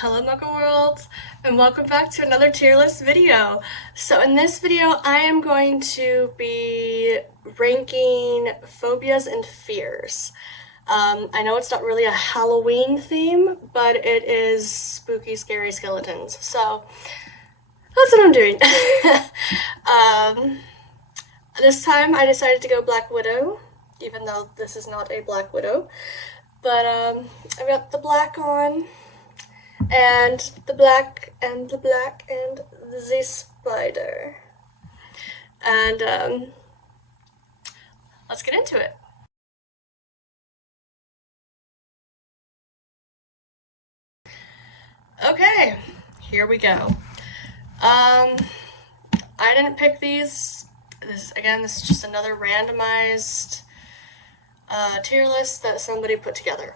Hello Muggle World, and welcome back to another tier list video. So in this video, I am going to be ranking phobias and fears. I know it's not really a Halloween theme, but it is spooky, scary skeletons. So that's what I'm doing. This time I decided to go Black Widow, even though this is not a Black Widow. But I've got the black on, and the black, and the black, and the spider. And let's get into it. Okay, here we go. I didn't pick these. This is just another randomized tier list that somebody put together.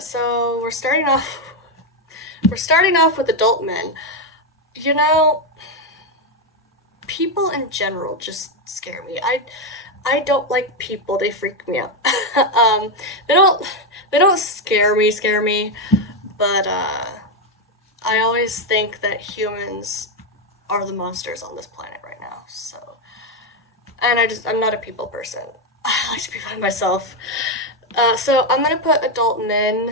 So we're starting off with adult men. You know, people in general just scare me. I don't like people. They freak me out. They don't scare me, but I always think that humans are the monsters on this planet right now. So, and I'm not a people person. I like to be by myself. So I'm gonna put adult men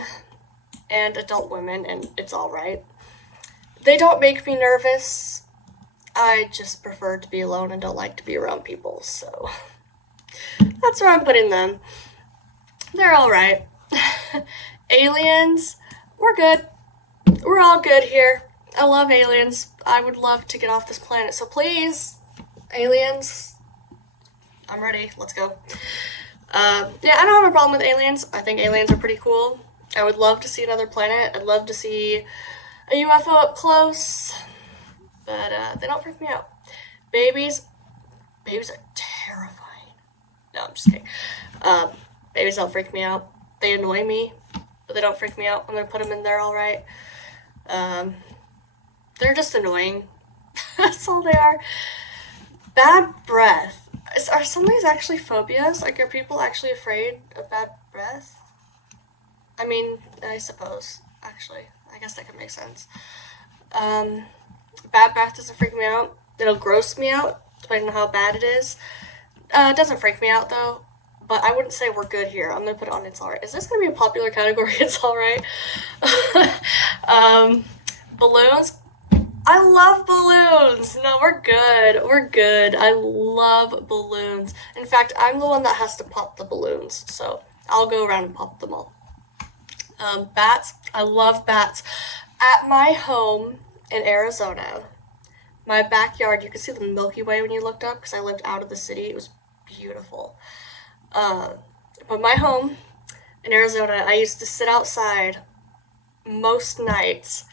and adult women, and it's alright. They don't make me nervous. I just prefer to be alone and don't like to be around people, so that's where I'm putting them. They're alright. Aliens, we're good. We're all good here. I love aliens. I would love to get off this planet, so please, aliens, I'm ready. Let's go. Yeah, I don't have a problem with aliens. I think aliens are pretty cool. I would love to see another planet. I'd love to see a UFO up close, but they don't freak me out. Babies are terrifying. No, I'm just kidding. Babies don't freak me out. They annoy me, but they don't freak me out. I'm gonna put them in there all right. They're just annoying. That's all they are. Bad breath. Are some of these actually phobias? Like, are people actually afraid of bad breath? I mean, I suppose, actually. I guess that could make sense. Bad breath doesn't freak me out. It'll gross me out, depending on how bad it is. It doesn't freak me out, though. But I wouldn't say we're good here. I'm going to put it on It's Alright. Is this going to be a popular category? It's Alright. Balloons. I love balloons. No, we're good. We're good. I love balloons. In fact, I'm the one that has to pop the balloons, so I'll go around and pop them all. Bats. I love bats. At my home in Arizona, my backyard, you could see the Milky Way when you looked up because I lived out of the city. It was beautiful. But my home in Arizona, I used to sit outside most nights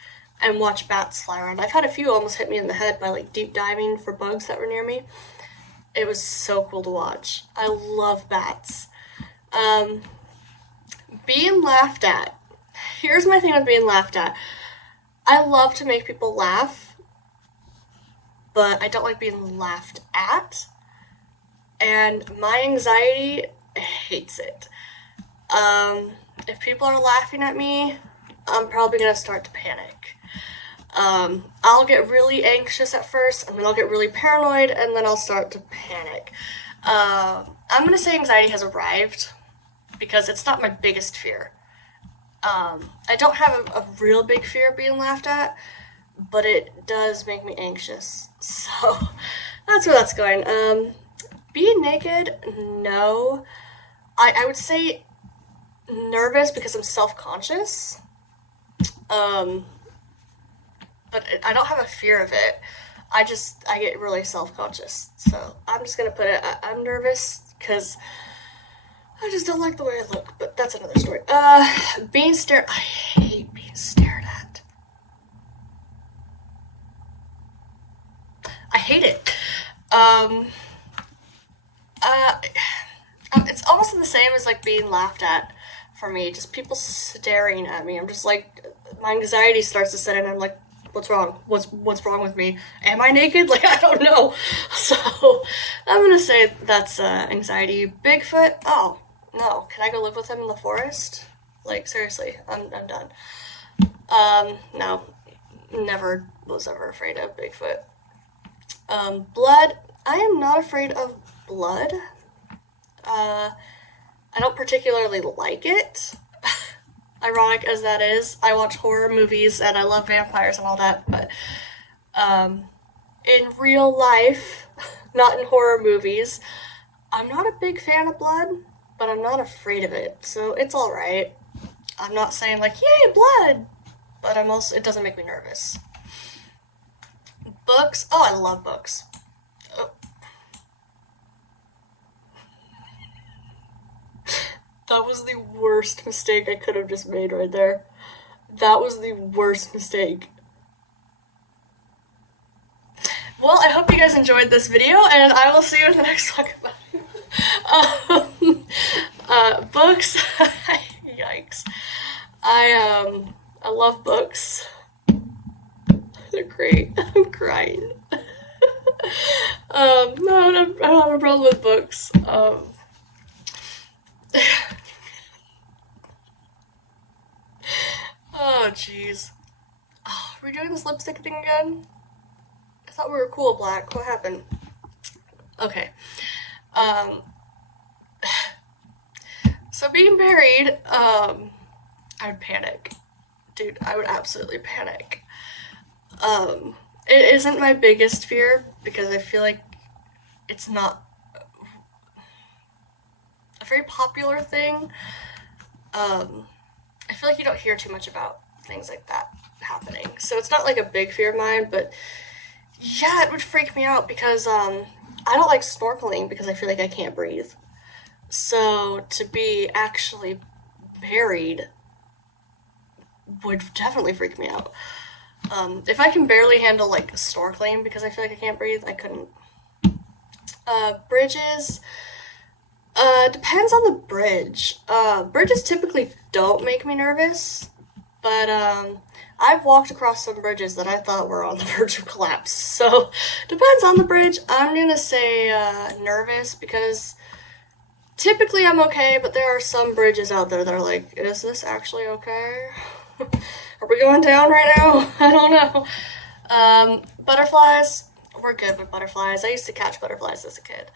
and watch bats fly around. I've had a few almost hit me in the head by like deep diving for bugs that were near me. It was so cool to watch. I love bats. Being laughed at. Here's my thing with being laughed at. I love to make people laugh, but I don't like being laughed at. And my anxiety hates it. If people are laughing at me, I'm probably gonna start to panic. I'll get really anxious at first, and then I'll get really paranoid, and then I'll start to panic. I'm gonna say anxiety has arrived, because it's not my biggest fear. I don't have a real big fear of being laughed at, but it does make me anxious. So, that's where that's going. Being naked, no. I would say nervous because I'm self-conscious. But I don't have a fear of it. I get really self-conscious. So I'm just gonna put it, I'm nervous because I just don't like the way I look, but that's another story. I hate being stared at. I hate it. It's almost the same as like being laughed at for me, just people staring at me. I'm just like, my anxiety starts to set in, I'm like, what's wrong? What's wrong with me? Am I naked? Like, I don't know. So I'm gonna say that's anxiety. Bigfoot, oh no, can I go live with him in the forest? Like, seriously, I'm done. No, never was ever afraid of Bigfoot. Blood, I am not afraid of blood. I don't particularly like it. Ironic as that is, I watch horror movies and I love vampires and all that, but in real life, not in horror movies, I'm not a big fan of blood, but I'm not afraid of it, so it's alright. I'm not saying like, yay, blood, but I'm also, it doesn't make me nervous. Books, oh, I love books. Oh. That was the worst mistake I could have just made right there. That was the worst mistake. Well, I hope you guys enjoyed this video, and I will see you in the next talk about it. Books. Yikes. I love books. They're great. I'm crying. No, I don't have a problem with books. Oh, jeez. Oh, are we doing this lipstick thing again? I thought we were cool black. What happened? Okay. So being married, I would panic. Dude, I would absolutely panic. It isn't my biggest fear because I feel like it's not a very popular thing. I feel like you don't hear too much about things like that happening. So it's not like a big fear of mine, but yeah, it would freak me out because I don't like snorkeling because I feel like I can't breathe. So to be actually married would definitely freak me out. If I can barely handle like snorkeling because I feel like I can't breathe, I couldn't. Bridges, depends on the bridge. Bridges typically don't make me nervous, but I've walked across some bridges that I thought were on the verge of collapse. So depends on the bridge. I'm gonna say nervous because typically I'm okay, but there are some bridges out there that are like, is this actually okay? Are we going down right now? I don't know. Butterflies, we're good with butterflies. I used to catch butterflies as a kid.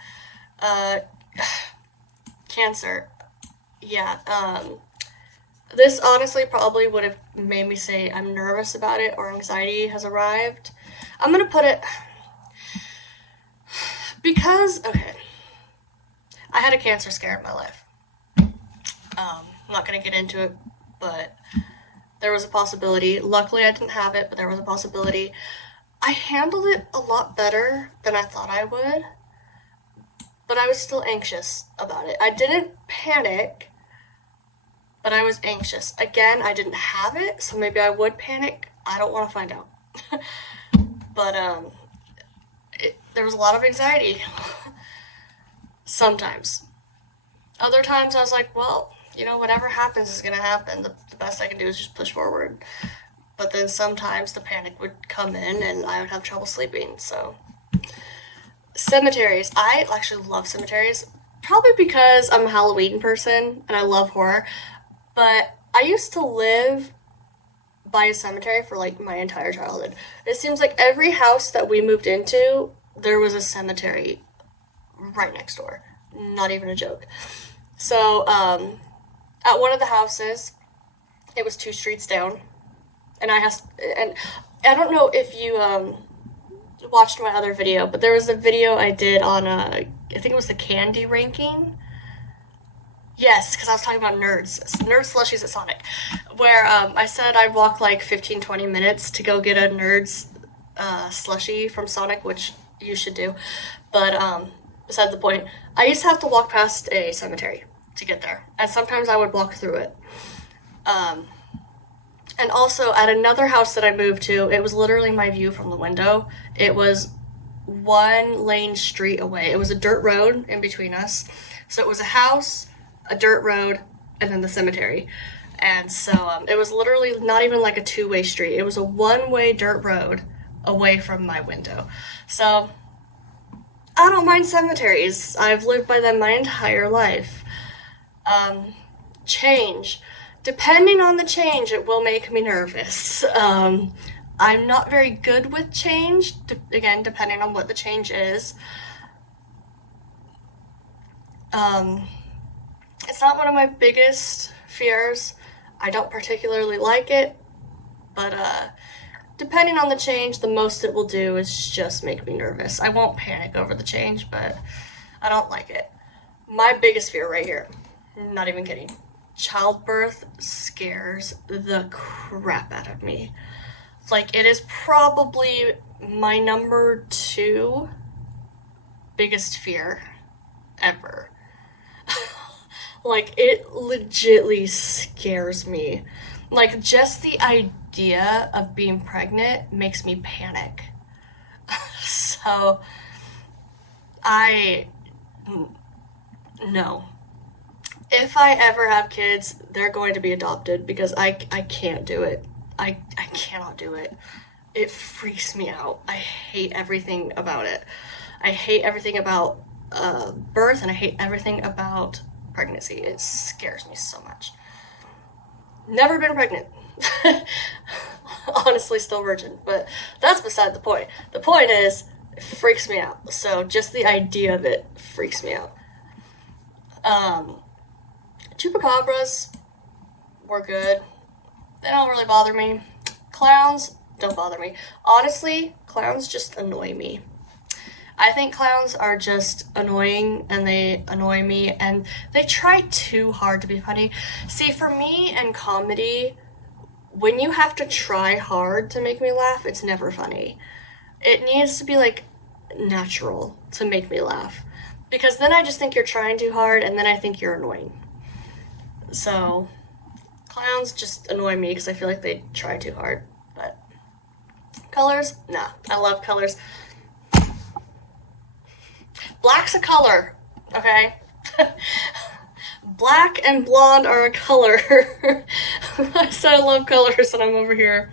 Cancer, yeah. This honestly probably would have made me say I'm nervous about it or anxiety has arrived. I'm gonna put it because, okay, I had a cancer scare in my life. I'm not gonna get into it, but there was a possibility. Luckily, I didn't have it, but there was a possibility. I handled it a lot better than I thought I would, but I was still anxious about it. I didn't panic, but I was anxious. Again, I didn't have it, so maybe I would panic. I don't want to find out. But there was a lot of anxiety. Sometimes. Other times I was like, well, you know, whatever happens is gonna happen. The best I can do is just push forward. But then sometimes the panic would come in and I would have trouble sleeping, so. Cemeteries. I actually love cemeteries. Probably because I'm a Halloween person and I love horror. But I used to live by a cemetery for like my entire childhood. It seems like every house that we moved into, there was a cemetery right next door. Not even a joke. So, at one of the houses, it was 2 streets down, and I don't know if you watched my other video, but there was a video I did on I think it was the candy ranking. Yes, because I was talking about nerd slushies at Sonic, where I said I'd walk like 15-20 minutes to go get a nerd's slushie from Sonic, which you should do. But beside the point, I used to have to walk past a cemetery to get there, and sometimes I would walk through it. And also, at another house that I moved to, it was literally my view from the window. It was 1 lane street away. It was a dirt road in between us. So it was a house, a dirt road, and then the cemetery. And so it was literally not even like a 2-way street. It was a 1-way dirt road away from my window. So I don't mind cemeteries. I've lived by them my entire life. Change. Depending on the change, it will make me nervous. I'm not very good with change, again, depending on what the change is. It's not one of my biggest fears. I don't particularly like it, but depending on the change, the most it will do is just make me nervous. I won't panic over the change, but I don't like it. My biggest fear right here, not even kidding, childbirth scares the crap out of me. Like, it is probably my number 2 biggest fear ever. Like, it legitly scares me. Like, just the idea of being pregnant makes me panic. So, no. If I ever have kids, they're going to be adopted because I can't do it. I cannot do it. It freaks me out. I hate everything about it. I hate everything about birth, and I hate everything about pregnancy. It scares me so much. Never been pregnant. Honestly, still virgin, but that's beside the point. The point is, it freaks me out. So just the idea of it freaks me out. Chupacabras were good. They don't really bother me. Clowns don't bother me. Honestly, clowns just annoy me. I think clowns are just annoying, and they annoy me, and they try too hard to be funny. See, for me in comedy, when you have to try hard to make me laugh, it's never funny. It needs to be, like, natural to make me laugh. Because then I just think you're trying too hard, and then I think you're annoying. So, clowns just annoy me because I feel like they try too hard. But colors? Nah, I love colors. Black's a color, okay? Black and blonde are a color. I said I love colors, and I'm over here.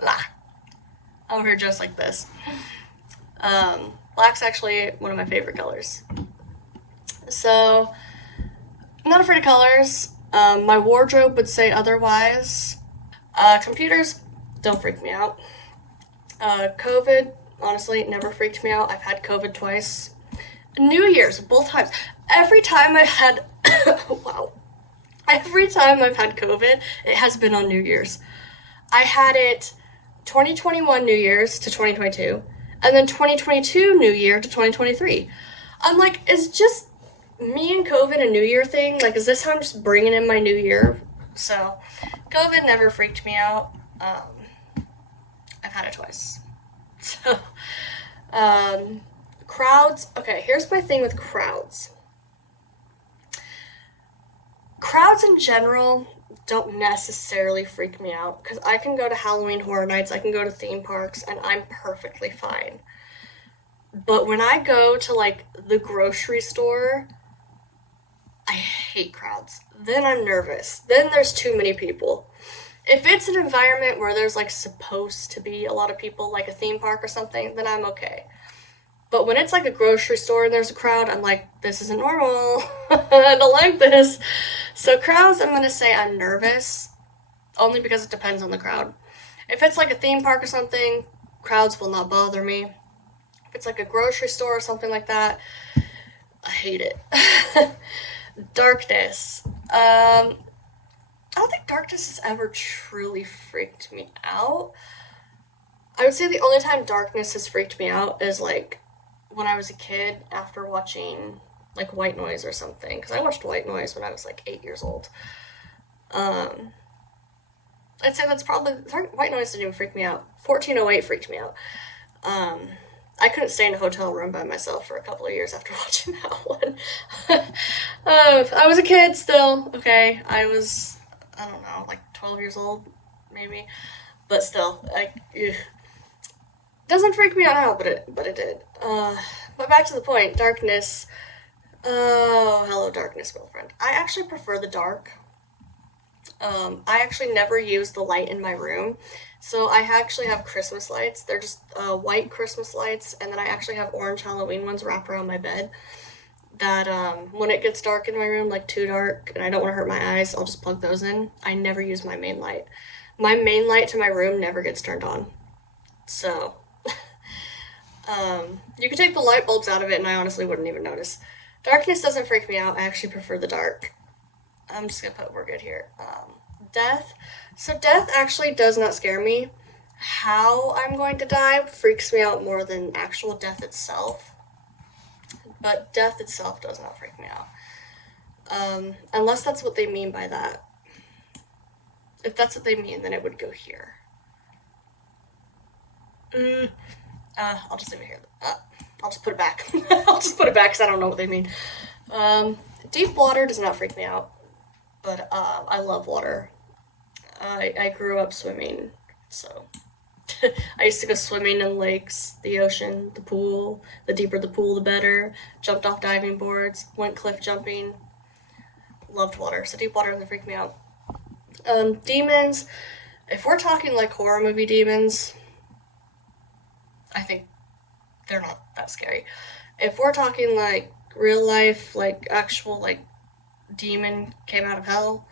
I'm over here just like this. Black's actually one of my favorite colors. So, I'm not afraid of colors. My wardrobe would say otherwise. Computers don't freak me out. COVID, honestly, never freaked me out. I've had COVID twice. New Year's, both times. Every time I've had, wow. Every time I've had COVID, it has been on New Year's. I had it 2021 New Year's to 2022, and then 2022 New Year to 2023. I'm like, is just me and COVID a New Year thing? Like, is this how I'm just bringing in my New Year? So, COVID never freaked me out. I've had it twice. So, crowds. Okay, here's my thing with crowds. Crowds in general don't necessarily freak me out, because I can go to Halloween Horror Nights, I can go to theme parks, and I'm perfectly fine. But when I go to, like, the grocery store, I hate crowds. Then I'm nervous. Then there's too many people. If it's an environment where there's, like, supposed to be a lot of people, like a theme park or something, then I'm okay. But when it's like a grocery store and there's a crowd, I'm like, this isn't normal. I don't like this. So crowds, I'm going to say I'm nervous, only because it depends on the crowd. If it's like a theme park or something, crowds will not bother me. If it's like a grocery store or something like that, I hate it. Darkness. I don't think darkness has ever truly freaked me out. I would say the only time darkness has freaked me out is, like, when I was a kid after watching, like, White Noise or something. Because I watched White Noise when I was, like, 8 years old. I'd say that's probably... White Noise didn't even freak me out. 1408 freaked me out. I couldn't stay in a hotel room by myself for a couple of years after watching that one. I was a kid still, okay? I was, I don't know, like 12 years old, maybe. But still, like, ugh. Doesn't freak me out now, but it did. But back to the point, darkness. Oh, hello, darkness, girlfriend. I actually prefer the dark. I actually never use the light in my room. So I actually have Christmas lights. They're just white Christmas lights, and then I actually have orange Halloween ones wrapped around my bed. that when it gets dark in my room, like too dark, and I don't want to hurt my eyes, I'll just plug those in. I never use my main light. My main light to my room never gets turned on. So, you can take the light bulbs out of it and I honestly wouldn't even notice. Darkness doesn't freak me out. I actually prefer the dark. I'm just gonna put we're good here. Death. So death actually does not scare me. How I'm going to die freaks me out more than actual death itself. But death itself does not freak me out. Unless that's what they mean by that. If that's what they mean, then it would go here. I'll just leave it here. I'll just put it back. I'll just put it back because I don't know what they mean. Deep water does not freak me out, but I love water. I grew up swimming, so I used to go swimming in lakes, the ocean, the pool. The deeper the pool, the better. Jumped off diving boards, went cliff jumping. Loved water, so deep water doesn't freak me out. Demons, if we're talking like horror movie demons, I think they're not that scary. If we're talking like real life, like actual like demon came out of hell,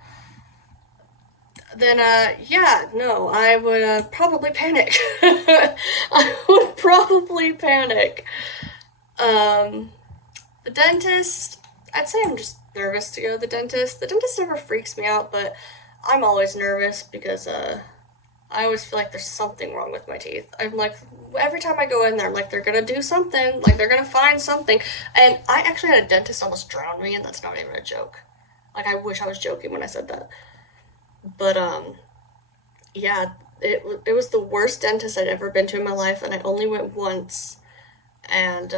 then yeah, no, I would probably panic. I would probably panic. The dentist, I'd say I'm just nervous to go to the dentist. The dentist never freaks me out, but I'm always nervous because I always feel like there's something wrong with my teeth. I'm like, every time I go in there, I'm like, they're gonna do something, like they're gonna find something. And I actually had a dentist almost drown me, and that's not even a joke. Like, I wish I was joking when I said that. But yeah, it was the worst dentist I'd ever been to in my life, and I only went once. And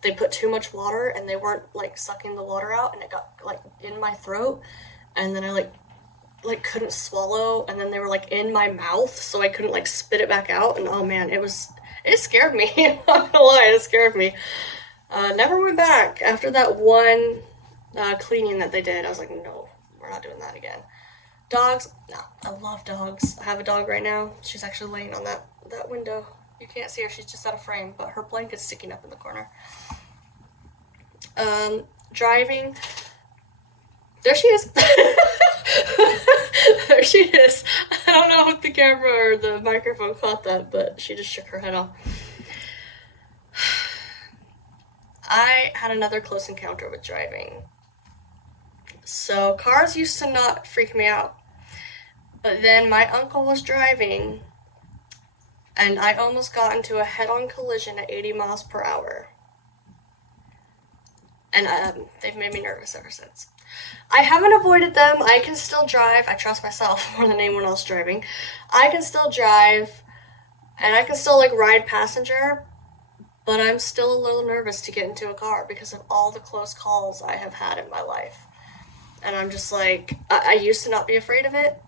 they put too much water, and they weren't like sucking the water out, and it got like in my throat, and then I like couldn't swallow, and then they were like in my mouth, so I couldn't like spit it back out, and oh man, it scared me. I'm not gonna lie, it scared me. Never went back after that one cleaning that they did. I was like, no, we're not doing that again. Dogs, no, I love dogs. I have a dog right now. She's actually laying on that window. You can't see her, she's just out of frame, but her blanket's sticking up in the corner. Driving. There she is. There she is. I don't know if the camera or the microphone caught that, but she just shook her head off. I had another close encounter with driving. So cars used to not freak me out. But then my uncle was driving, and I almost got into a head-on collision at 80 miles per hour. And they've made me nervous ever since. I haven't avoided them. I can still drive. I trust myself more than anyone else driving. I can still drive, and I can still like ride passenger, but I'm still a little nervous to get into a car because of all the close calls I have had in my life. And I'm just like, I used to not be afraid of it.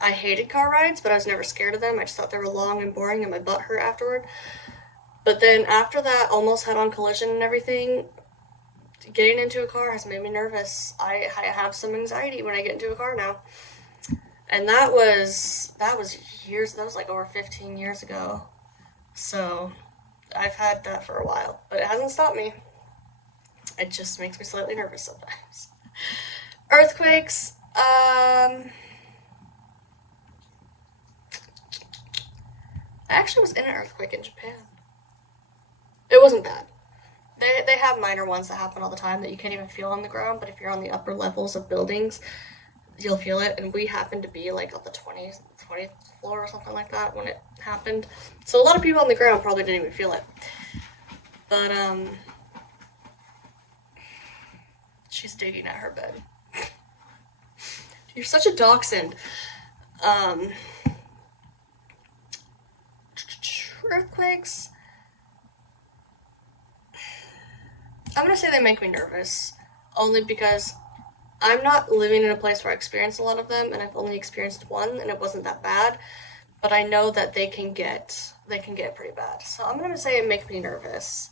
I hated car rides, but I was never scared of them. I just thought they were long and boring and my butt hurt afterward. But then after that almost head-on collision and everything, getting into a car has made me nervous. I have some anxiety when I get into a car now. And that was years, that was like over 15 years ago. So I've had that for a while, but it hasn't stopped me. It just makes me slightly nervous sometimes. Earthquakes, I actually was in an earthquake in Japan. It wasn't bad. They have minor ones that happen all the time that you can't even feel on the ground, but if you're on the upper levels of buildings, you'll feel it. And we happened to be like on the 20th floor or something like that when it happened. So a lot of people on the ground probably didn't even feel it. But she's digging at her bed. You're such a dachshund. Earthquakes. I'm gonna say they make me nervous, only because I'm not living in a place where I experience a lot of them, and I've only experienced one, and it wasn't that bad. But I know that they can get pretty bad. So I'm gonna say it makes me nervous.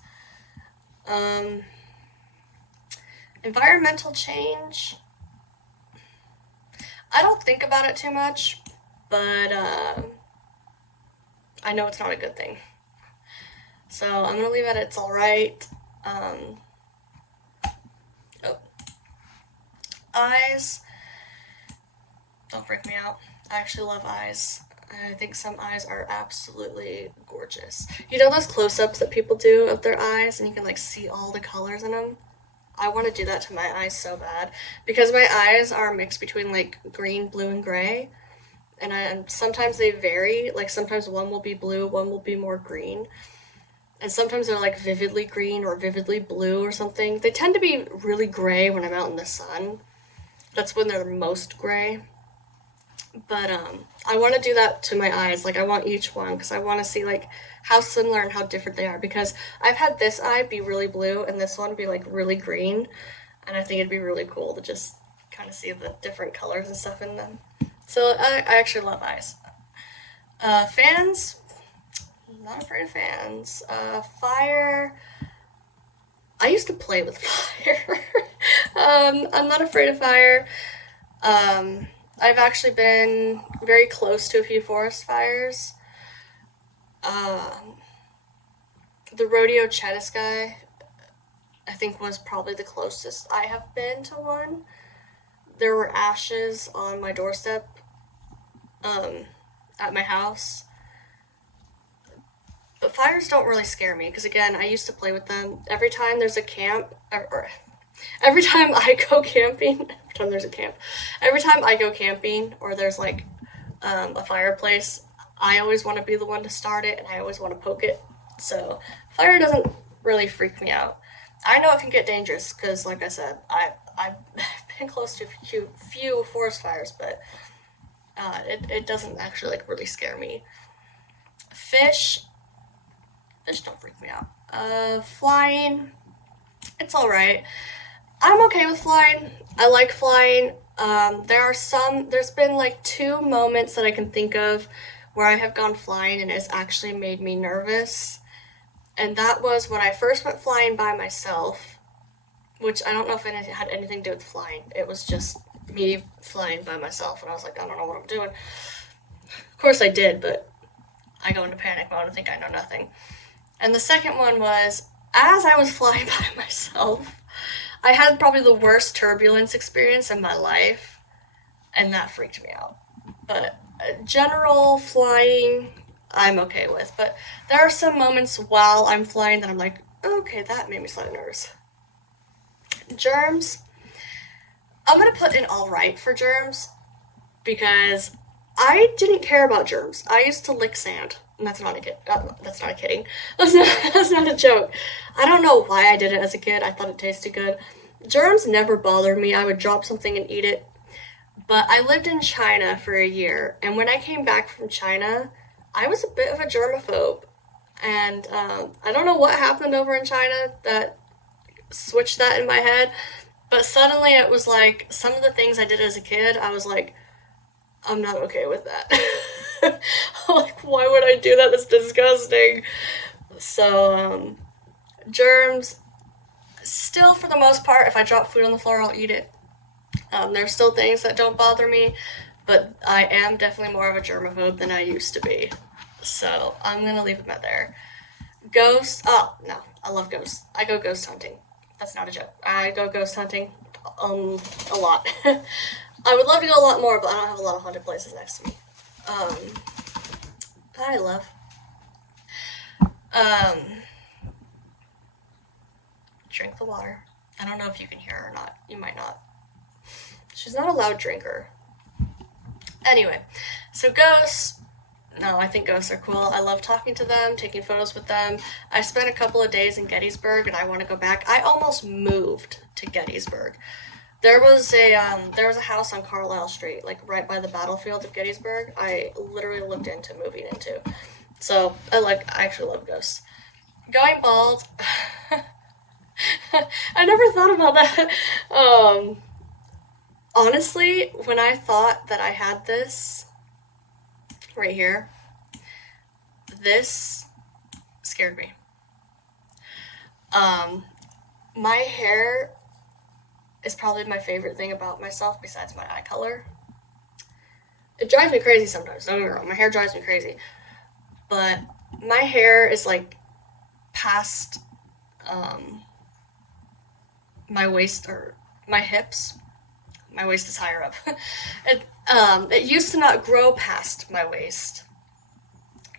Environmental change. I don't think about it too much, but I know it's not a good thing. So I'm gonna leave it at it's alright. Eyes don't freak me out. I actually love eyes. I think some eyes are absolutely gorgeous. You know those close-ups that people do of their eyes and you can like see all the colors in them? I want to do that to my eyes so bad because my eyes are mixed between like green, blue, and gray, and sometimes they vary. Like sometimes one will be blue, one will be more green, and sometimes they're like vividly green or vividly blue or something. They tend to be really gray when I'm out in the sun. That's when they're most gray. But I want to do that to my eyes. Like I want each one because I want to see like how similar and how different they are. Because I've had this eye be really blue and this one be like really green, and I think it'd be really cool to just kind of see the different colors and stuff in them. So I actually love eyes. Fans, not afraid of fans. Fire. I used to play with fire. I'm not afraid of fire. Um, I've actually been very close to a few forest fires. Um, the rodeo Chetasky, I think, was probably the closest I have been to one. There were ashes on my doorstep um, at my house. But fires don't really scare me because, again, I used to play with them. Every time there's a camp, or every time I go camping, every time there's a camp, every time I go camping or there's like a fireplace, I always want to be the one to start it and I always want to poke it. So fire doesn't really freak me out. I know it can get dangerous because, like I said, I've been close to a few forest fires, but it doesn't actually like really scare me. Fish, fish don't freak me out. Flying, it's all right. I'm okay with flying. I like flying. There's been like two moments that I can think of where I have gone flying and it's actually made me nervous. And that was when I first went flying by myself, which I don't know if it had anything to do with flying. It was just me flying by myself, and I was like, I don't know what I'm doing. Of course I did, but I go into panic mode and think I know nothing. And the second one was as I was flying by myself, I had probably the worst turbulence experience in my life, and that freaked me out. But general flying, I'm okay with. But there are some moments while I'm flying that I'm like, okay, that made me slightly nervous. Germs, I'm gonna put in all right for germs because I didn't care about germs. I used to lick sand. And that's not a kid. That's not a kidding. That's not a joke. I don't know why I did it as a kid. I thought it tasted good. Germs never bothered me. I would drop something and eat it. But I lived in China for a year, and when I came back from China, I was a bit of a germaphobe. And I don't know what happened over in China that switched that in my head, but suddenly it was like some of the things I did as a kid, I was like, I'm not okay with that. Like, why would I do that? That's disgusting. So, germs, still for the most part, if I drop food on the floor, I'll eat it. There's still things that don't bother me, but I am definitely more of a germaphobe than I used to be. So, I'm gonna leave them at there. Ghosts, oh, no, I love ghosts. I go ghost hunting. That's not a joke. I go ghost hunting, a lot. I would love to go a lot more, but I don't have a lot of haunted places next to me. Um, Hi, love. Um, Drink the water. I don't know if you can hear her or not. You might not. She's not a loud drinker. Anyway, so ghosts. No, I think ghosts are cool. I love talking to them, taking photos with them. I spent a couple of days in Gettysburg, and I want to go back. I almost moved to Gettysburg. There was a house on Carlisle Street, like right by the battlefield of Gettysburg. I literally looked into moving into. So I actually love ghosts. Going bald. I never thought about that. Honestly, when I thought that I had this right here, this scared me. Um, my hair is probably my favorite thing about myself besides my eye color. It drives me crazy sometimes, don't get me wrong. My hair drives me crazy. But my hair is like past my waist or my hips. My waist is higher up. It used to not grow past my waist.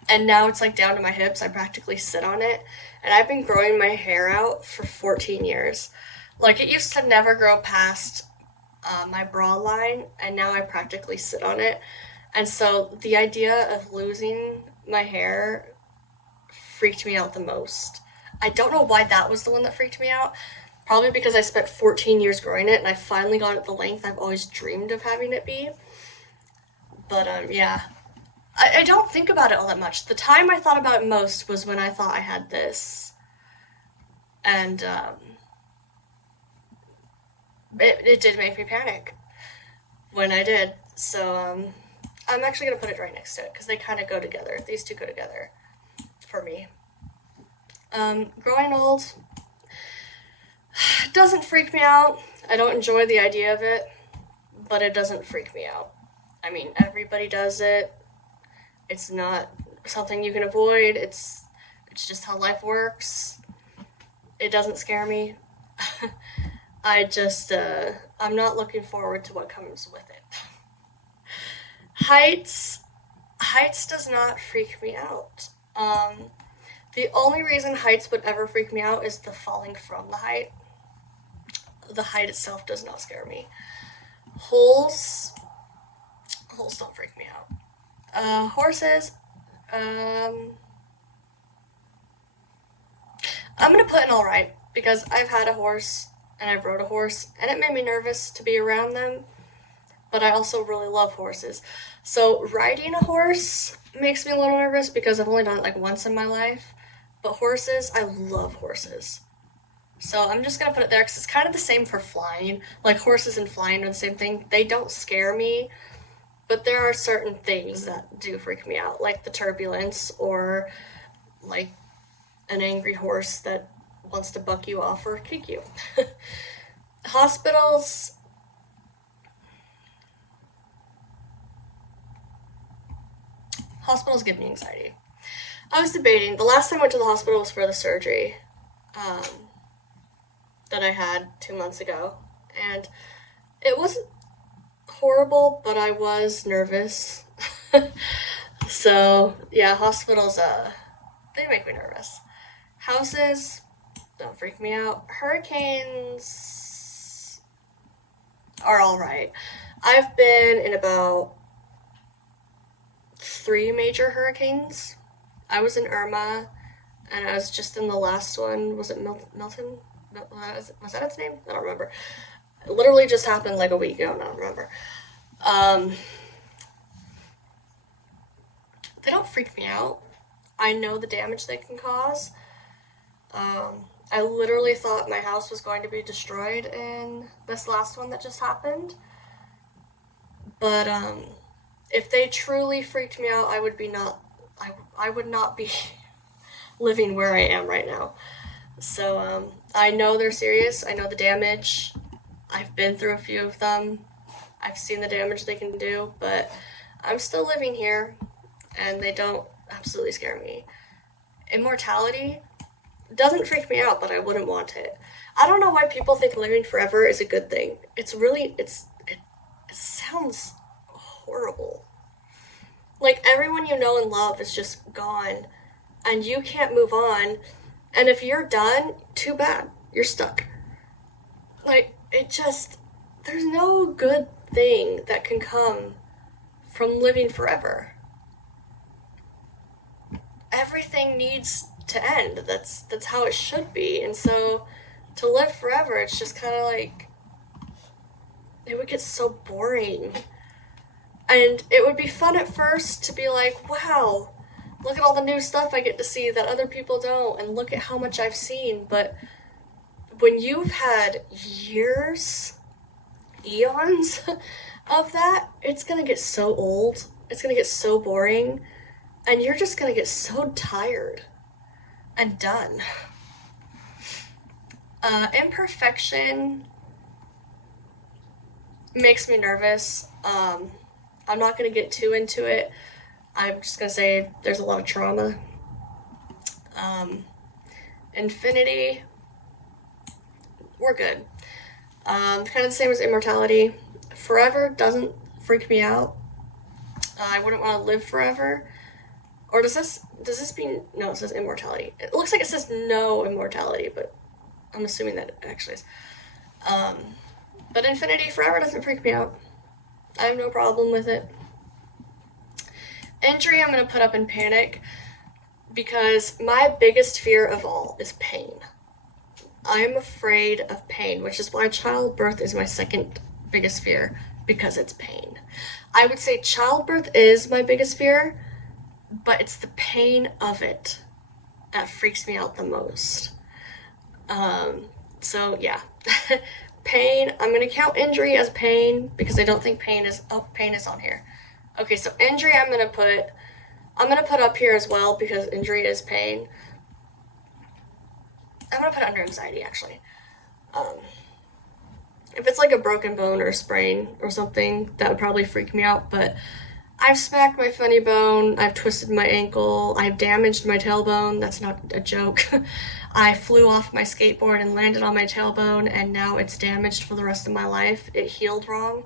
And now it's like down to my hips. I practically sit on it. And I've been growing my hair out for 14 years. Like, it used to never grow past my bra line, and now I practically sit on it. And so the idea of losing my hair freaked me out the most. I don't know why that was the one that freaked me out. Probably because I spent 14 years growing it, and I finally got it the length I've always dreamed of having it be. But yeah. I don't think about it all that much. The time I thought about it most was when I thought I had this. And it did make me panic when I did. So I'm actually going to put it right next to it because they kind of go together. These two go together for me. Growing old doesn't freak me out. I don't enjoy the idea of it, but it doesn't freak me out. I mean, everybody does it. It's not something you can avoid. It's just how life works. It doesn't scare me. I'm not looking forward to what comes with it. Heights does not freak me out. The only reason heights would ever freak me out is the falling from the height. The height itself does not scare me. Holes don't freak me out. Horses, I'm gonna put an alright, because I've had a horse and I've rode a horse, and it made me nervous to be around them, but I also really love horses. So riding a horse makes me a little nervous because I've only done it like once in my life, but horses, I love horses. So I'm just gonna put it there because it's kind of the same for flying. Like, horses and flying are the same thing. They don't scare me, but there are certain things that do freak me out, like the turbulence, or like an angry horse that wants to buck you off or kick you. Hospitals, give me anxiety. I was debating. The last time I went to the hospital was for the surgery that I had 2 months ago, and it wasn't horrible, but I was nervous. So yeah, hospitals, they make me nervous. Houses don't freak me out. Hurricanes are all right. I've been in about 3 major hurricanes. I was in Irma, and I was just in the last one. Was it Milton? Was that its name? I don't remember. It literally just happened like a week ago, and I don't remember. They don't freak me out. I know the damage they can cause. I literally thought my house was going to be destroyed in this last one that just happened. But if they truly freaked me out, I would not be living where I am right now. So I know they're serious. I know the damage. I've been through a few of them. I've seen the damage they can do, but I'm still living here, and they don't absolutely scare me. Immortality doesn't freak me out, but I wouldn't want it. I don't know why people think living forever is a good thing. It sounds horrible. Like, everyone you know and love is just gone, and you can't move on, and if you're done, too bad. You're stuck. Like, there's no good thing that can come from living forever. Everything needs to end. That's how it should be. And so to live forever, it's just kind of like, it would get so boring. And it would be fun at first to be like, wow, look at all the new stuff I get to see that other people don't, and look at how much I've seen. But when you've had years, eons of that, it's gonna get so old, it's gonna get so boring, and you're just gonna get so tired and done. Imperfection makes me nervous. I'm not gonna get too into it. I'm just gonna say there's a lot of trauma. Infinity, we're good. Kind of the same as immortality. Forever doesn't freak me out. I wouldn't want to live forever. Or does this mean, no, it says immortality. It looks like it says no immortality, but I'm assuming that it actually is. But infinity forever doesn't freak me out. I have no problem with it. Injury I'm going to put up in panic because my biggest fear of all is pain. I'm afraid of pain, which is why childbirth is my second biggest fear, because it's pain. I would say childbirth is my biggest fear, but it's the pain of it that freaks me out the most. So yeah, pain, I'm going to count injury as pain because I don't think pain is on here. Okay, so injury I'm going to put up here as well because injury is pain. I'm going to put under anxiety, actually. If it's like a broken bone or a sprain or something, that would probably freak me out, but I've smacked my funny bone, I've twisted my ankle, I've damaged my tailbone, that's not a joke. I flew off my skateboard and landed on my tailbone, and now it's damaged for the rest of my life. It healed wrong.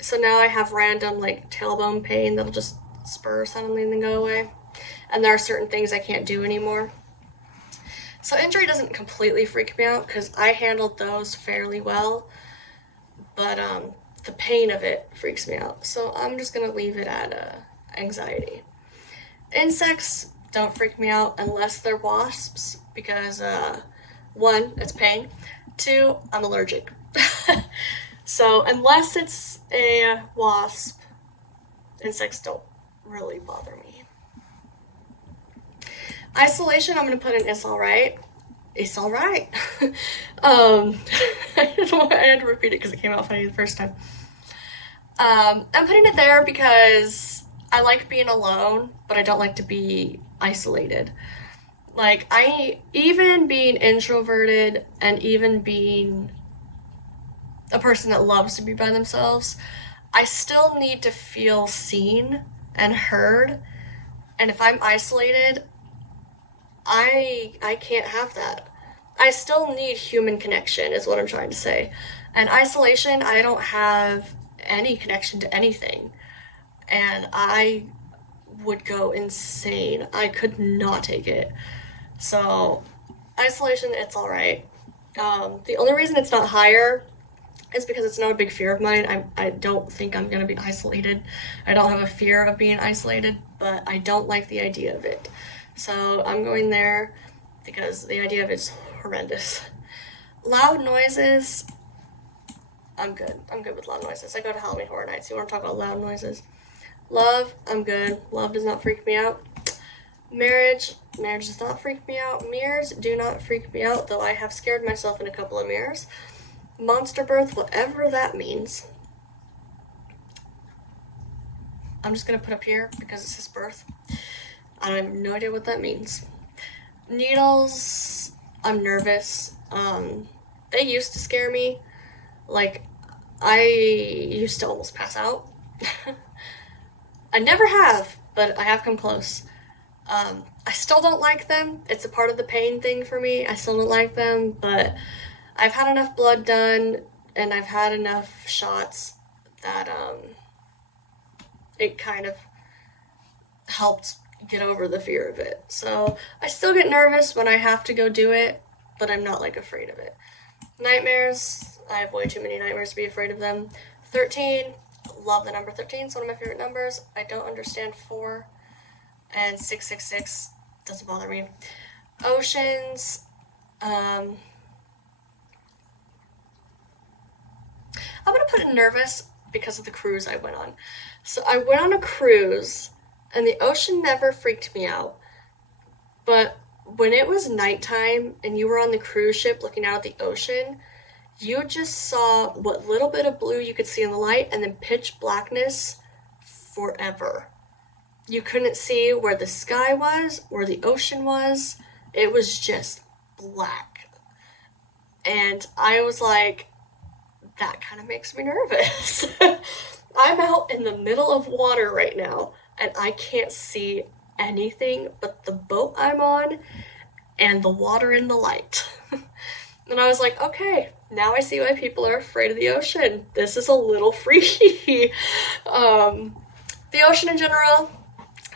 So now I have random like tailbone pain that'll just spur suddenly and then go away. And there are certain things I can't do anymore. So injury doesn't completely freak me out because I handled those fairly well, but the pain of it freaks me out. So I'm just gonna leave it at anxiety. Insects don't freak me out unless they're wasps because one, it's pain. Two, I'm allergic. So unless it's a wasp, insects don't really bother me. Isolation, I'm going to put in it's alright. It's alright. I had to repeat it because it came out funny the first time. I'm putting it there because I like being alone, but I don't like to be isolated. Like, even being introverted and even being a person that loves to be by themselves, I still need to feel seen and heard. And if I'm isolated, I can't have that. I still need human connection is what I'm trying to say. And isolation, I don't have any connection to anything. And I would go insane. I could not take it. So, isolation, it's alright. The only reason it's not higher is because it's not a big fear of mine. I don't think I'm going to be isolated. I don't have a fear of being isolated, but I don't like the idea of it. So I'm going there because the idea of it's horrendous. Loud noises, I'm good. I'm good with loud noises. I go to Halloween Horror Nights. You want to talk about loud noises? Love, I'm good. Love does not freak me out. Marriage does not freak me out. Mirrors do not freak me out, though I have scared myself in a couple of mirrors. Monster birth, whatever that means. I'm just going to put up here because it says birth. I have no idea what that means. Needles, I'm nervous. They used to scare me. Like, I used to almost pass out. I never have, but I have come close. I still don't like them. It's a part of the pain thing for me. I still don't like them, but I've had enough blood done and I've had enough shots that it kind of helped get over the fear of it. So I still get nervous when I have to go do it, but I'm not like afraid of it. Nightmares, I have way too many nightmares to be afraid of them. 13, love the number 13, it's one of my favorite numbers. I don't understand 4, and 666 doesn't bother me. Oceans, I'm gonna put in nervous because of the cruise I went on. So I went on a cruise and the ocean never freaked me out. But when it was nighttime and you were on the cruise ship looking out at the ocean, you just saw what little bit of blue you could see in the light and then pitch blackness forever. You couldn't see where the sky was, where the ocean was. It was just black. And I was like, that kind of makes me nervous. I'm out in the middle of water right now, and I can't see anything but the boat I'm on and the water in the light. And I was like, okay, Now I see why people are afraid of the ocean. This is a little freaky. The ocean in general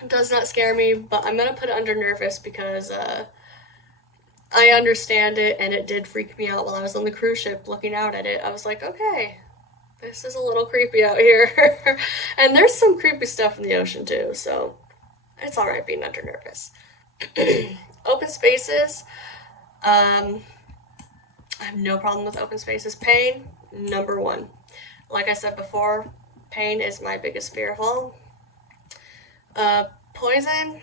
does not scare me, but I'm gonna put it under nervous because I understand it, and it did freak me out while I was on the cruise ship looking out at it. I was like, okay, this is a little creepy out here. And there's some creepy stuff in the ocean too, so it's alright being under nervous. Open spaces. I have no problem with open spaces. Pain, number one. Like I said before, pain is my biggest fear of all. Poison,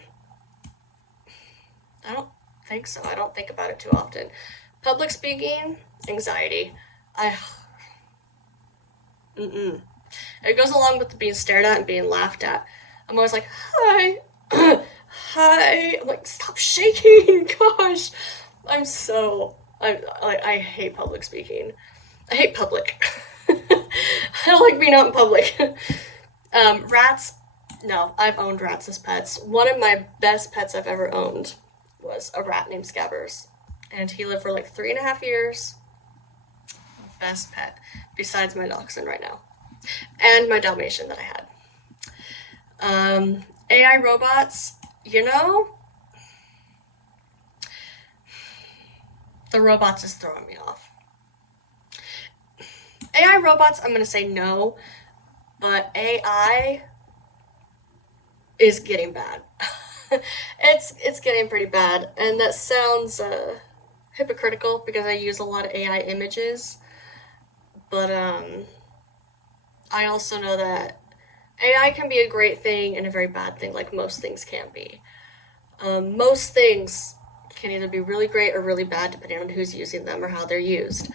I don't think so. I don't think about it too often. Public speaking, anxiety. It goes along with the being stared at and being laughed at. I'm always like, hi, hi. I'm like, stop shaking. Gosh, I hate public speaking. I hate public. I don't like being out in public. Rats, no, I've owned rats as pets. One of my best pets I've ever owned was a rat named Scabbers. And he lived for like 3.5 years. Best pet, besides my dachshund right now. And my Dalmatian that I had. AI robots, the robots is throwing me off. AI robots, I'm going to say no, but AI is getting bad. It's getting pretty bad, and that sounds hypocritical because I use a lot of AI images, but I also know that AI can be a great thing and a very bad thing, like most things can be. Most things can either be really great or really bad depending on who's using them or how they're used.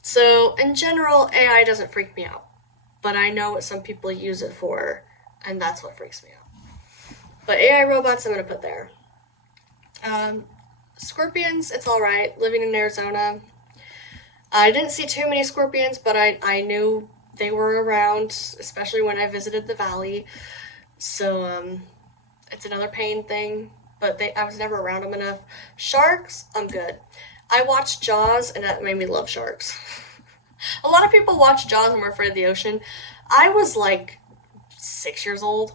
So, in general, AI doesn't freak me out, but I know what some people use it for, and that's what freaks me out. But AI robots, I'm going to put there. Scorpions, it's alright. Living in Arizona, I didn't see too many scorpions, but I knew they were around, especially when I visited the valley. So, it's another pain thing, but I was never around them enough. Sharks, I'm good. I watched Jaws, and that made me love sharks. A lot of people watch Jaws and were afraid of the ocean. I was like 6 years old,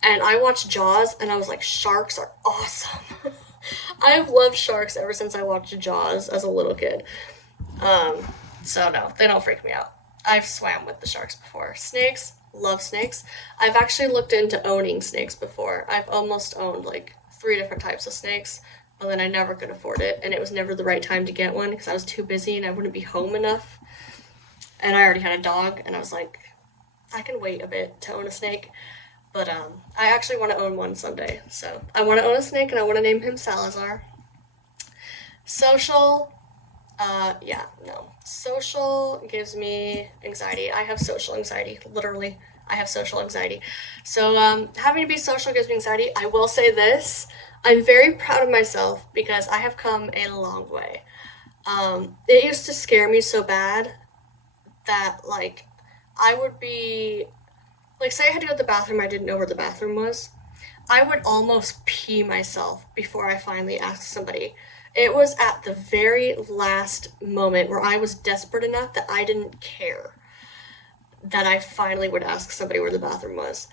and I watched Jaws, and I was like, sharks are awesome. I've loved sharks ever since I watched Jaws as a little kid. So no, they don't freak me out. I've swam with the sharks before. Snakes, love snakes. I've actually looked into owning snakes before. I've almost owned like 3 different types of snakes, but then I never could afford it, and it was never the right time to get one because I was too busy and I wouldn't be home enough. And I already had a dog, and I was like, I can wait a bit to own a snake. But I actually want to own one someday. So I want to own a snake, and I want to name him Salazar. Social, no. Social gives me anxiety. I have social anxiety, literally. I have social anxiety. So having to be social gives me anxiety. I will say this. I'm very proud of myself because I have come a long way. It used to scare me so bad that, like, I would be, like, say I had to go to the bathroom, I didn't know where the bathroom was. I would almost pee myself before I finally asked somebody. It was at the very last moment where I was desperate enough that I didn't care that I finally would ask somebody where the bathroom was.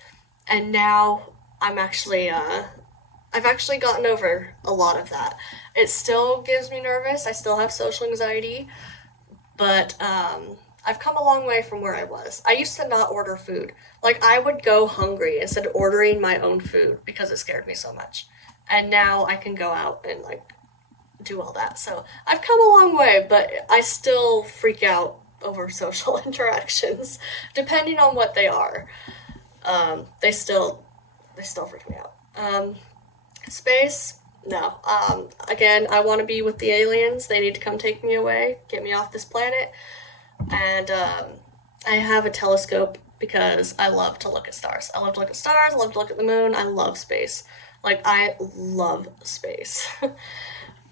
And now I've actually gotten over a lot of that. It still gives me nervous. I still have social anxiety, but I've come a long way from where I was. I used to not order food. Like, I would go hungry instead of ordering my own food because it scared me so much. And now I can go out and, like, do all that. So I've come a long way, but I still freak out over social interactions, depending on what they are. They still freak me out. Space, no. Again, I want to be with the aliens. They need to come take me away, get me off this planet. And I have a telescope because I love to look at stars. I love to look at stars, I love to look at the moon, I love space. Like, I love space.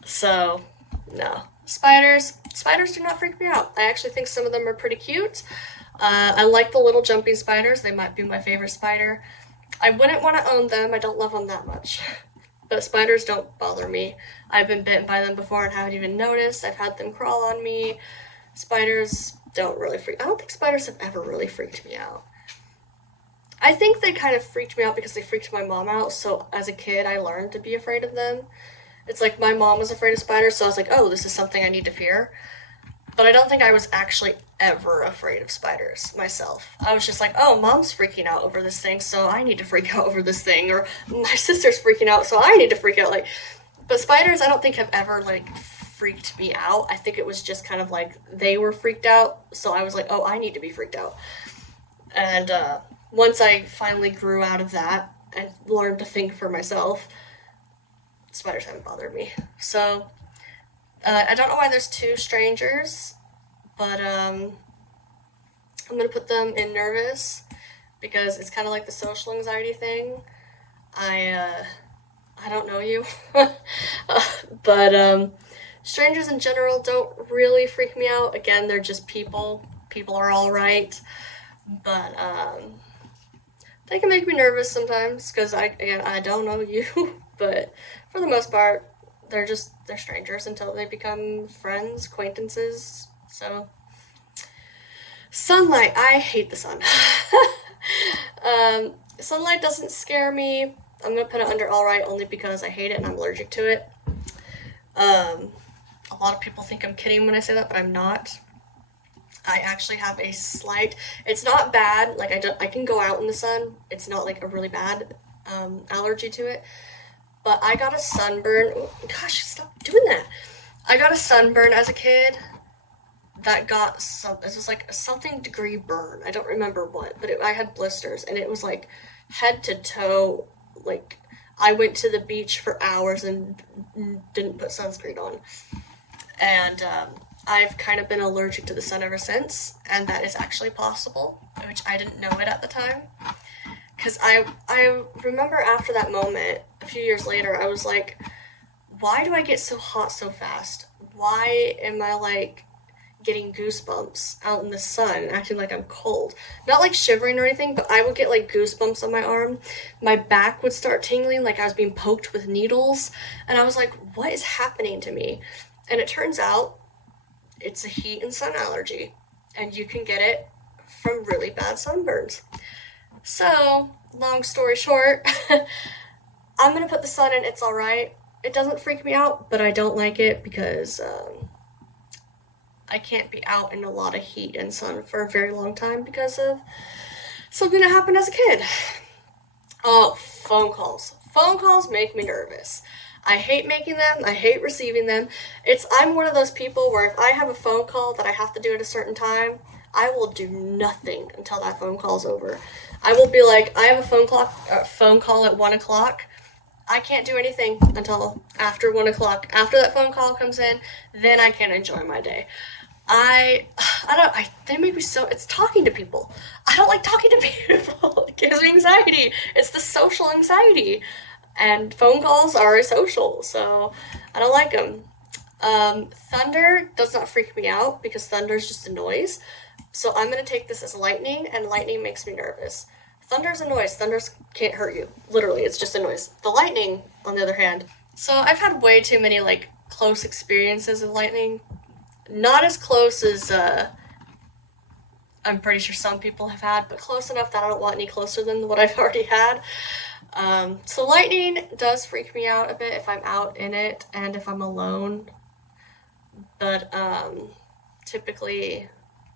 So, no. Spiders do not freak me out. I actually think some of them are pretty cute. I like the little jumping spiders. They might be my favorite spider. I wouldn't want to own them. I don't love them that much. But spiders don't bother me. I've been bitten by them before and haven't even noticed. I've had them crawl on me. Spiders don't really I don't think spiders have ever really freaked me out. I think they kind of freaked me out because they freaked my mom out, so as a kid I learned to be afraid of them. It's like my mom was afraid of spiders, so I was like, oh, this is something I need to fear. But I don't think I was actually ever afraid of spiders myself. I was just like, oh, mom's freaking out over this thing, so I need to freak out over this thing. Or my sister's freaking out, so I need to freak out. Like, but spiders, I don't think have ever like freaked me out. I think it was just kind of like they were freaked out, so I was like, oh, I need to be freaked out. And once I finally grew out of that and learned to think for myself, spiders haven't bothered me. So I don't know why there's two strangers, but I'm gonna put them in nervous because it's kind of like the social anxiety thing. I don't know you, but strangers in general don't really freak me out. Again, they're just people. People are all right, but they can make me nervous sometimes because I don't know you, but for the most part, they're strangers until they become friends, acquaintances. So sunlight, I hate the sun. Sunlight doesn't scare me. I'm gonna put it under all right only because I hate it and I'm allergic to it. A lot of people think I'm kidding when I say that, but I'm not. I actually have a slight. It's not bad. Like I can go out in the sun. It's not like a really bad allergy to it. But I got a sunburn. Oh, gosh, stop doing that. I got a sunburn as a kid. That got this was like a something degree burn. I don't remember what, but I had blisters and it was like head to toe. Like I went to the beach for hours and didn't put sunscreen on. And I've kind of been allergic to the sun ever since, and that is actually possible, which I didn't know it at the time. Because I remember after that moment, a few years later, I was like, why do I get so hot so fast? Why am I like getting goosebumps out in the sun and acting like I'm cold? Not like shivering or anything, but I would get like goosebumps on my arm. My back would start tingling like I was being poked with needles. And I was like, what is happening to me? And it turns out it's a heat and sun allergy, and you can get it from really bad sunburns. So, long story short, I'm gonna put the sun in, it's alright. It doesn't freak me out, but I don't like it because I can't be out in a lot of heat and sun for a very long time because of something that happened as a kid. Oh, phone calls. Phone calls make me nervous. I hate making them. I hate receiving them. I'm one of those people where if I have a phone call that I have to do at a certain time, I will do nothing until that phone call's over. I will be like, I have a phone call at 1 o'clock. I can't do anything until after 1 o'clock. After that phone call comes in, then I can enjoy my day. They make me so, it's talking to people. I don't like talking to people. It gives me anxiety. It's the social anxiety. And phone calls are social, so I don't like them. Thunder does not freak me out because thunder is just a noise. So I'm going to take this as lightning, and lightning makes me nervous. Thunder's a noise. Thunder can't hurt you. Literally, it's just a noise. The lightning, on the other hand. So I've had way too many, like, close experiences of lightning. Not as close as I'm pretty sure some people have had, but close enough that I don't want any closer than what I've already had. So lightning does freak me out a bit if I'm out in it and if I'm alone. But typically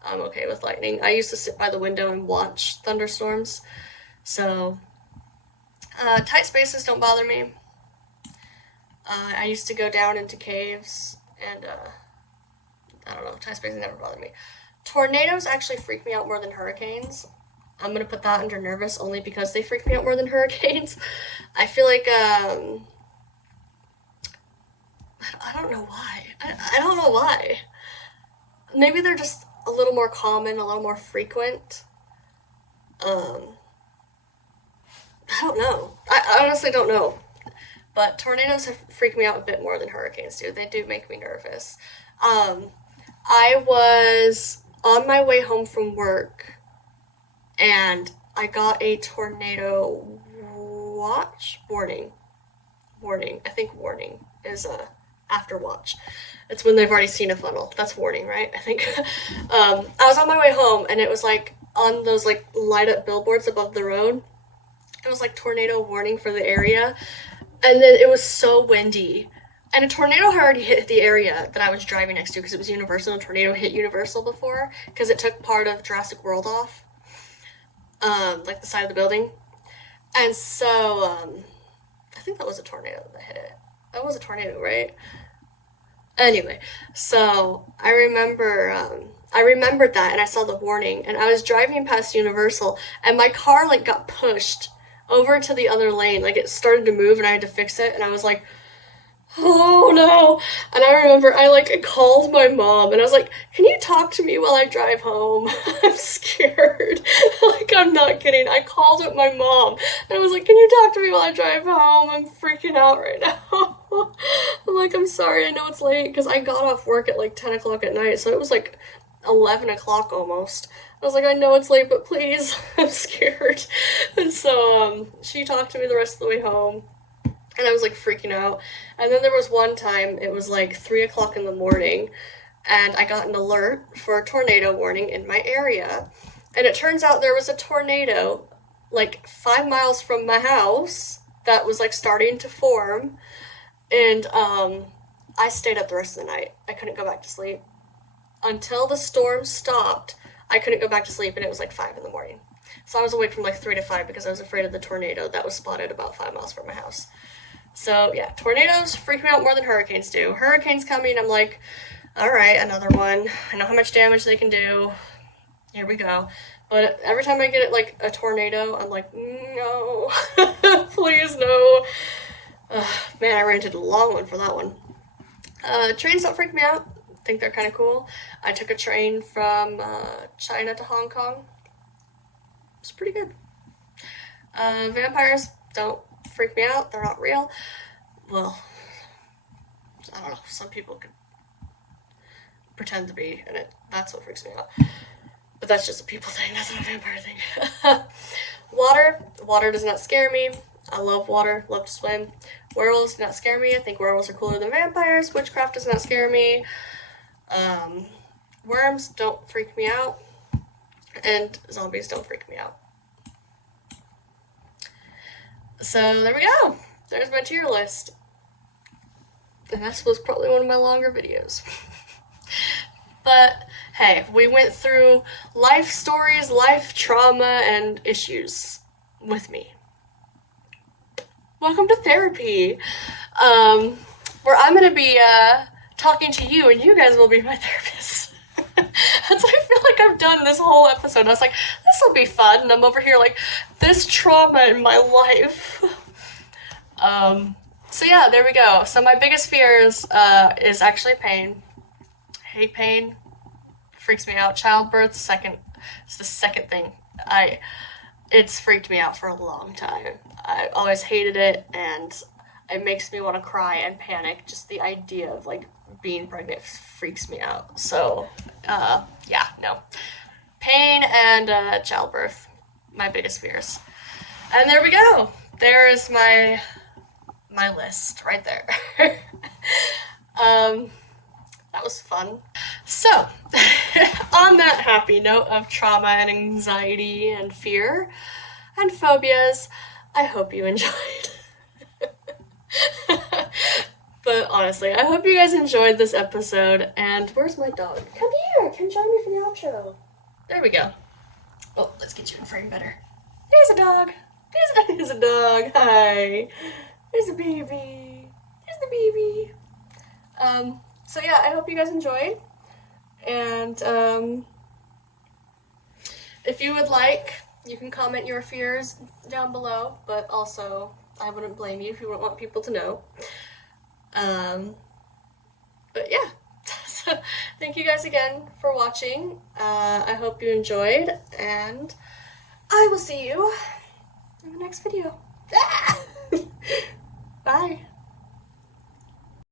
I'm okay with lightning. I used to sit by the window and watch thunderstorms. So tight spaces don't bother me. I used to go down into caves and I don't know, tight spaces never bothered me. Tornadoes actually freak me out more than hurricanes. I'm gonna put that under nervous only because they freak me out more than hurricanes. I feel like I don't know why. I don't know why. Maybe they're just a little more common, a little more frequent. I don't know. I honestly don't know. But tornadoes have freaked me out a bit more than hurricanes do. They do make me nervous. I was on my way home from work and I got a tornado warning. I think warning is after watch. It's when they've already seen a funnel. That's warning, right? I think. I was on my way home, and it was like on those like light up billboards above the road. It was like tornado warning for the area, and then it was so windy. And a tornado had already hit the area that I was driving next to because it was Universal. And a tornado hit Universal before because it took part of Jurassic World off, like the side of the building. And so, I think that was a tornado that hit it. That was a tornado, right? Anyway, so I remembered that, and I saw the warning, and I was driving past Universal, and my car like got pushed over to the other lane. Like it started to move, and I had to fix it, and I was like, oh no. And I remember I like called my mom and I was like, can you talk to me while I drive home? I'm scared. Like, I'm not kidding. I called up my mom and I was like, can you talk to me while I drive home? I'm freaking out right now. I'm like, I'm sorry, I know it's late because I got off work at like 10 o'clock at night, so it was like 11 o'clock almost. I was like, I know it's late, but please, I'm scared. And so she talked to me the rest of the way home. And I was like freaking out. And then there was one time, it was like 3 o'clock in the morning, and I got an alert for a tornado warning in my area. And it turns out there was a tornado like 5 miles from my house that was like starting to form. And I stayed up the rest of the night. I couldn't go back to sleep. Until the storm stopped, I couldn't go back to sleep, and it was like 5 in the morning. So I was awake from like 3 to 5 because I was afraid of the tornado that was spotted about 5 miles from my house. So yeah, tornadoes freak me out more than hurricanes do. Hurricanes coming, I'm like, all right, another one. I know how much damage they can do. Here we go. But every time I get like a tornado, I'm like, no, please no. Man, I rented a long one for that one. Trains don't freak me out. I think they're kind of cool. I took a train from China to Hong Kong. It's pretty good. Vampires don't freak me out. They're not real. Well, I don't know. Some people could pretend to be, and that's what freaks me out. But that's just a people thing. That's not a vampire thing. Water does not scare me. I love water. Love to swim. Werewolves do not scare me. I think werewolves are cooler than vampires. Witchcraft does not scare me. Worms don't freak me out. And zombies don't freak me out. So there we go. There's my tier list. And this was probably one of my longer videos. But hey, we went through life stories, life trauma, and issues with me. Welcome to therapy, where I'm going to be talking to you, and you guys will be my therapists. That's what I feel like I've done this whole episode. I was like, this will be fun, and I'm over here like, this trauma in my life. So yeah, there we go. So my biggest fear is actually pain. I hate pain. Freaks me out. Childbirth, it's the second thing. It's freaked me out for a long time. I always hated it, and it makes me want to cry and panic. Just the idea of like being pregnant freaks me out. So, yeah, no. Pain and childbirth, my biggest fears. And there we go. There is my list right there. That was fun. So, on that happy note of trauma and anxiety and fear and phobias, I hope you enjoyed. But honestly, I hope you guys enjoyed this episode. And where's my dog? Come here, come join me for the outro. There we go. Oh, let's get you in frame better. There's a dog. There's a dog. Hi. There's a baby. There's the baby. So yeah, I hope you guys enjoyed. And if you would like, you can comment your fears down below, but also I wouldn't blame you if you wouldn't want people to know. But yeah, so thank you guys again for watching. I hope you enjoyed, and I will see you in the next video. Bye!